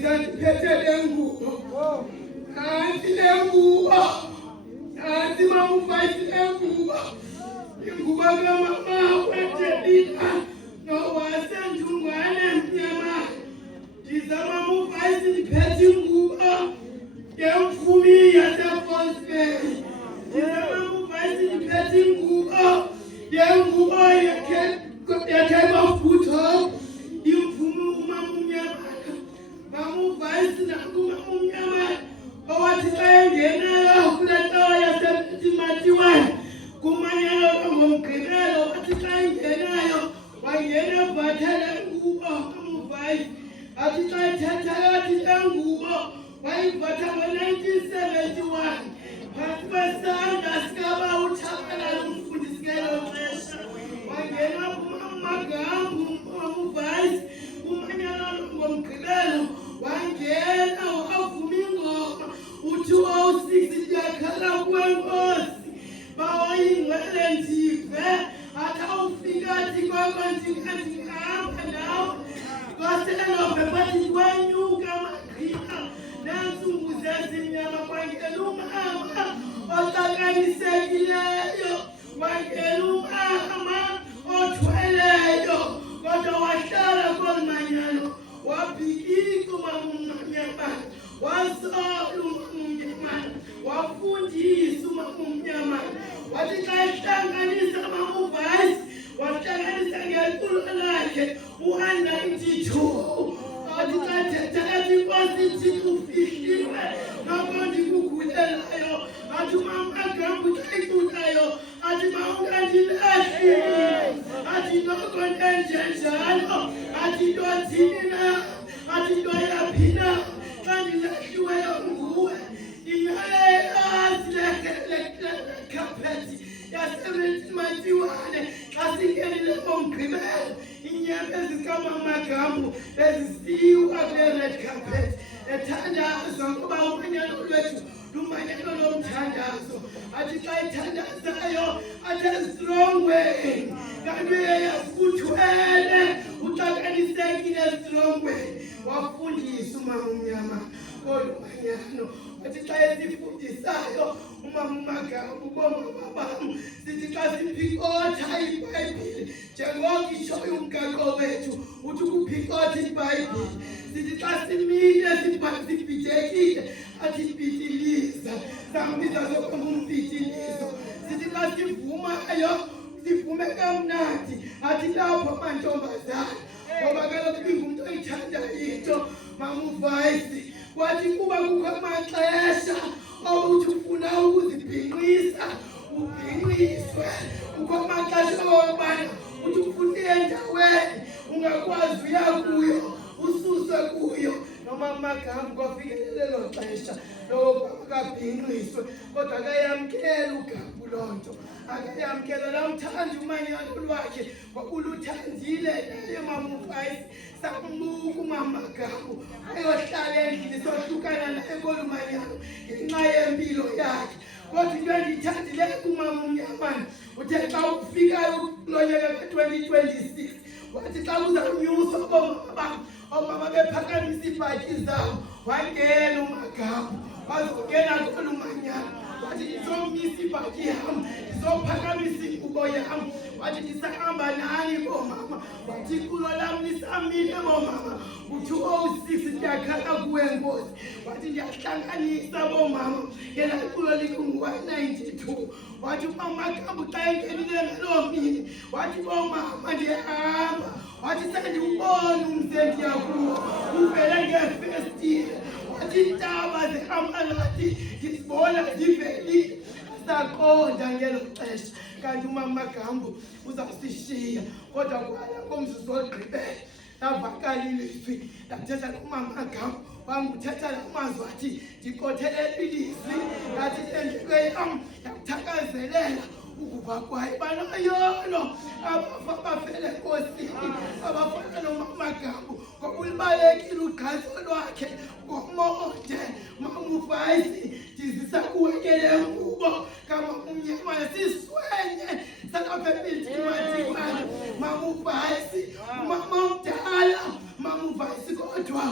ngizandiphethe lengubo. Nansi lengubo. Nansi mamufayisi lengubo. Ingubo kamama wetelika. Nowasenjungwane mnyama. Ndizama mufayisi ndiphethe ingubo. Yemvumi yaseFonsberry. Ndizama mufayisi ndiphethe ingubo. Yengubo yakemafutha. Imvumi umamumnyama. Mamufayisi nakumamumnyama. Owathi xa engenayo kule nto yaseMatiwane kumanyano ngomgqibelo wathi xa engenayo wangena evatele ngubo kamufayisi. Athi xa ethethayo athi lengubo wayivatha ngo-1971 phantsi kwesandla sikaba uThabalala umfundisi ngelo xesha. Wangena kuMagambu kamufayisi kumanyano ngomgqibelo wangena wakavuma ingoma u-206 ndiyakhala kwenkosi bawoyingcwele ndive athi awufika athi koko ndingahamba nawe kwaselobe bathi kwenyuka amagqina neentsungu zezimnyama kwangela umama oxakanisekileyo wangela umama othweleyo kodwa wahlala kolumanyano wabhikika umamumnyamana wasola umamumnyamana wafundisa umamumnyamana wathi xa ehlanganisa amamufayisi wahlanganisa ngeculo lakhe u-192 wathi xa ethetha athi inkosi ithi ufihliwe noko ndikugulelayo athi umamagambu xa iculayo athi mawungandilahli athi noko ndenjenjalo athi ntozini na athi nto yaphi na xa ndilahliweyo nguwe inyalekaphethi yaseMatiwane xa singenile ngomgqibelo inyembezi zikamamagambu bezisiwa kule red carpet ethandazwa ngoba umanyano lwethu lumanyano lomthandazo. Athi xa ethandazayo athi estrongweni kanti uyeyasikuthwele uxakanisekile estrongweni wafundisa umamumnyama kolumanyano. Athi xa esifundisayo umamamagambu bomama bam sithi xa siphikotha iBhayibhile njengoko itshoyo umgaqo wethu uthi ukuphikotha iBhayibhile sithi xa simile sibhidekile athi bhidiliza sambiza zokumbhidilizo. Sithi xa sivumayo sivume kamnandi athi lapho mantombazana ngoba kaloku ingumntu oyithandayo into mamufayisi. Kwathi kuba kukho amaxesha obuthi ufuna ukuzibhinqisa ubhinqiswe. Kukho amaxesha okubana uthi ufuna endaweni ungakwazi uya kuyo ususwe kuyo. Nomamagambu kwafikele lelo xesha lokuba makabhinqiswe kodwa akayamkela uGambu loo nto. Akayamkela lamthanda umanyano lwakhe kwakuluthandile naye mamufayisi. Sambuka umamagambu ayohlala endlini sohlukana naye kolumanyano ngenxa yempilo yakhe. Kodwa into endiyithandileyo kumamumnyamana uthe xa ufikayo kulo nyaka ka-2026 wathi xa kuzawunyuswa oomama bephakamisa iibhatyi zabo wangena umagambu wazongena kolumanyano. Wathi ndizomisa ibhatyi yam ndizophakamisa ingubo yam. Wathi ndisahamba nani boomama. Wathi ikulo lam lisamile boomama u-206 ndiyakhala kuwe nkosi. Wathi ndiyahlanganisa boomama ngelaa culo likungu-192. Wathi umamagambu xa engenile ngaloo mini wathi boomama ndiyahamba. Wathi sendiwubona umsebenzi yakuwo uvele ngeefestile. Wathi iintaba zeAmalati ndizibona zivelile. Saqonda ngelo xesha kanti umamagambu uzawusishiya kodwa kwala ngomzuzu ogqibela lavakala ilizwi ndathetha nomamagambu wanguthetha la mazwi athi ndikothelele ilizwi ngathi endlebe yam ndakuthakazelela ukuba kwaye banoyolo abafa bafele enkosini abafana nomamagambu ngokulibalekile ugqatso lwakhe ngomonde mamufayisi ndizisa kuwekele ngubo kamamumnyamana siswenye salapha mamufayisi umama omdala mamufayisi kodwa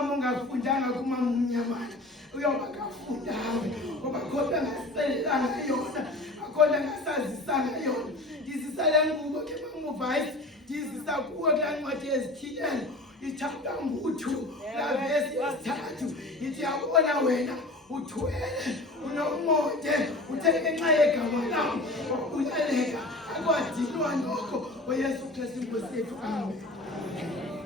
umama ungafundanga kumama umnyamana uyoba kafundayo ngoba khona ngaselelanga yona akhona ngasazisanga yona ndizisale ngubo ke mamuvice ndizisa kuwe kula ncwadi ezithilelo ithatha nguthu la vesi yesithathu ithi yabona wena uthwele unomonde utheleke nxa yegama lam ulaleka akwadilwa nokho uYesu Kristu Nkosi yethu. Amen.